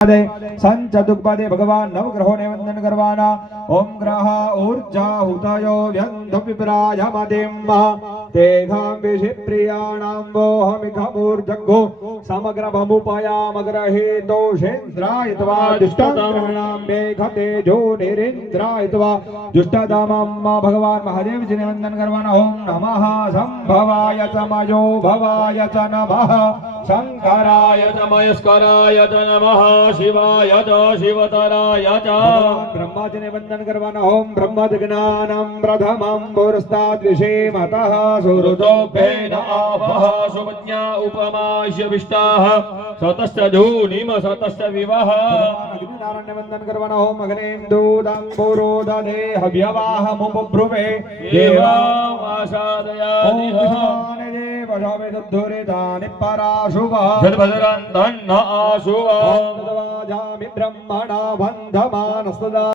संचतुक्पदे भगवान नवग्रहो ने वंदन करवाना। ओम ग्रह ऊर्जा हुतयो व्यंध विप्राय मदिम तेघां विषिप्रियाणां वोहमिघमूर्जग्गो समग्र भमुपयामग्रहे दोषेन्द्राय त्वा दुष्टतमनां मेघतेजो निरिन्द्राय त्वा दुष्टतमं भगवान महादेव जी ने वंदन करवाना। ओम नमः संभवाय तमयो भवाय च नमः शंकराय मयस्कराय च नमः शिवाय च शिवतराय च ब्रह्मा जी ने वंदन करवाना। ओम ब्रह्म ज्ञानम प्रथमं पुरस्ताद् विषेमतः सुहृदोभेन आवः सुमज्ञा उपमाश्य विष्टाः सतश्च धूनिम सतश्च विवः अग्निनारायण ने वंदन करवाना। ओम अग्नेन्दूदं पुरोदधे हव्यवाहमुपब्रुवे देवामासादयादिह देवशोभिदुद्धुरितानि पराशुभः जलभद्रं धन्न आशुभः ब्रह्मणा बन्धमानस्तदा